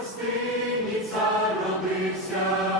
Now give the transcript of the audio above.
пустині цар родився.